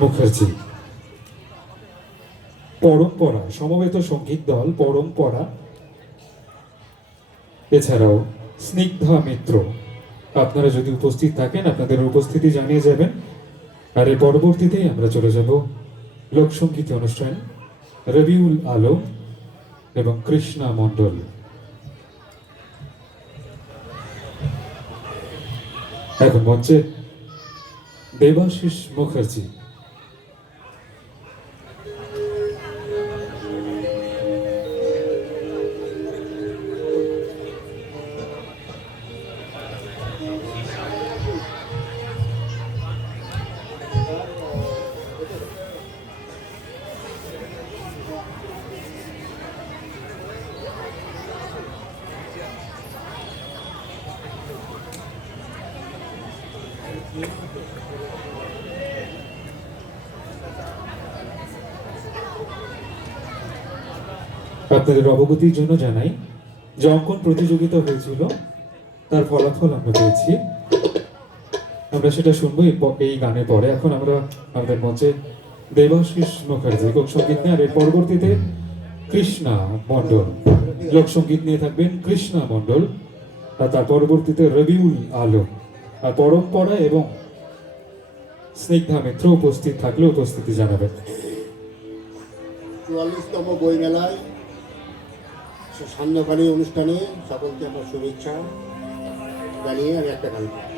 মুখার্জি। পরম্পরা, সমবেত সংগীত দল পরম্পরা। এছাড়াও, স্নিগ্ধা মিত্র। আপনারা যদি উপস্থিত থাকেন, আপনাদের উপস্থিতি জানিয়ে যাবেন। আর এর পরবর্তীতেই আমরা চলে যাব লোকসঙ্গীত অনুষ্ঠান, রবিউল আলম এবং কৃষ্ণা মণ্ডল। এখন মঞ্চে দেবাশিস মুখার্জি। আপনাদের অবগতির জন্য জানাই, যে অঙ্কন প্রতিযোগিতা হয়েছিল, তার ফলাফল আমরা পেয়েছি। আমরা সেটা শুনব এই গানের পরে। এখন আমরা আমাদের মঞ্চে দেবাশিস মুখার্জি লোকসঙ্গীত নিয়ে আর এর পরবর্তীতে কৃষ্ণা মণ্ডল। লোকসঙ্গীত নিয়ে থাকবেন কৃষ্ণা মণ্ডল, আর তার পরবর্তীতে রবিউল আলম। আর পরম্পরা এবং স্নিগ্ধা মিত্র উপস্থিত থাকলে উপস্থিতি জানাবেন। চুয়াল্লিশতম বইমেলায় সান্ধ্যকালীন অনুষ্ঠানে সকলকে আমার শুভেচ্ছা জানিয়ে আমি একটা গান গাই।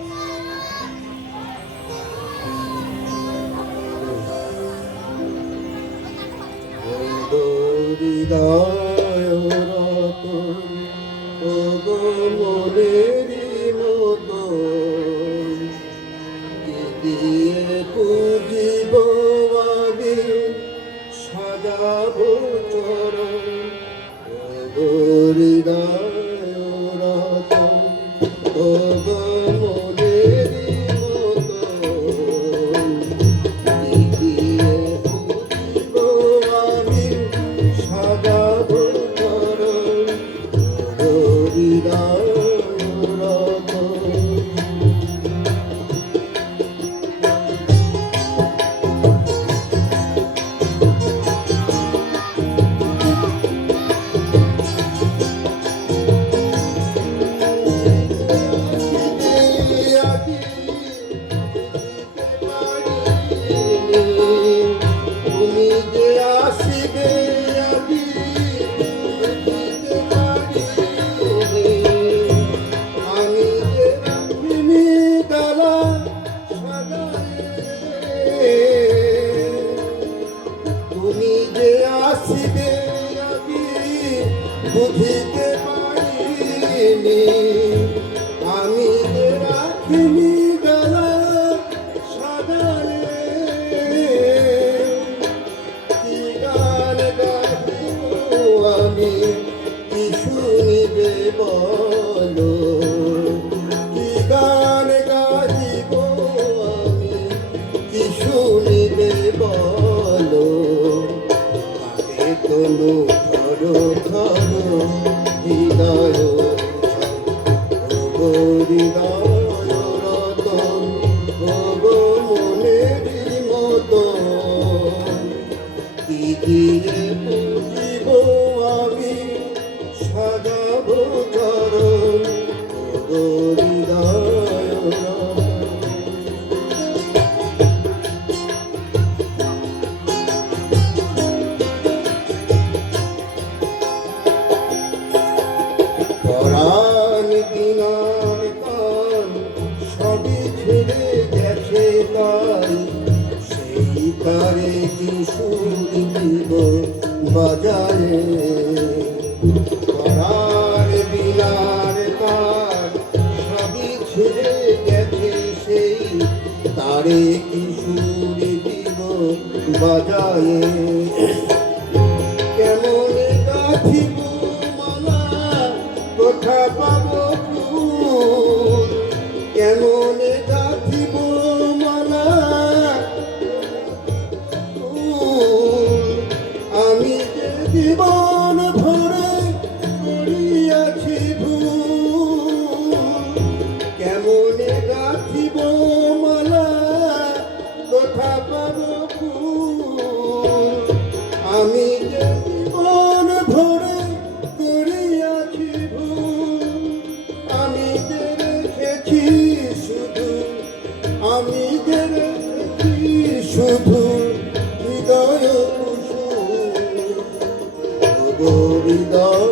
হৃদয় রতন ও গো মনেরই মতন দিয়ে পুজিব করবো তারে কি সুর দিব বাজারে নিজের কি শুধু হৃদয় হৃদয়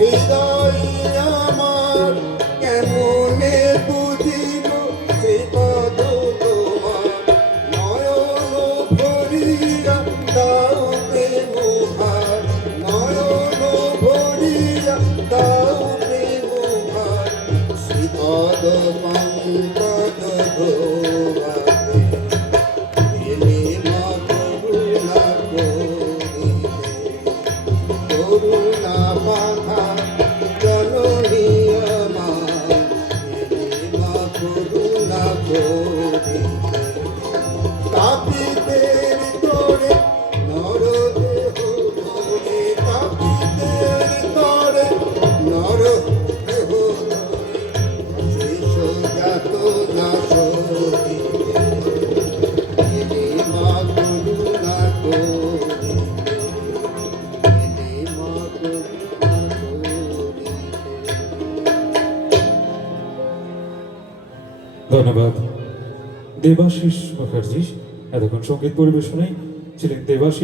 হৃদয় আমার কেমনে বুঝিল সে পদ তোমার? নয়ন ভরিয়া দাউতে মুহার নয়ন ভরিয়া দাউতে মুহার সে পদ পদ গোয়া করুণা ধন্যবাদ। দেবাশিস মুখার্জি এতক্ষণ সংগীত পরিবেশনায় ছিলেন দেবাশিস।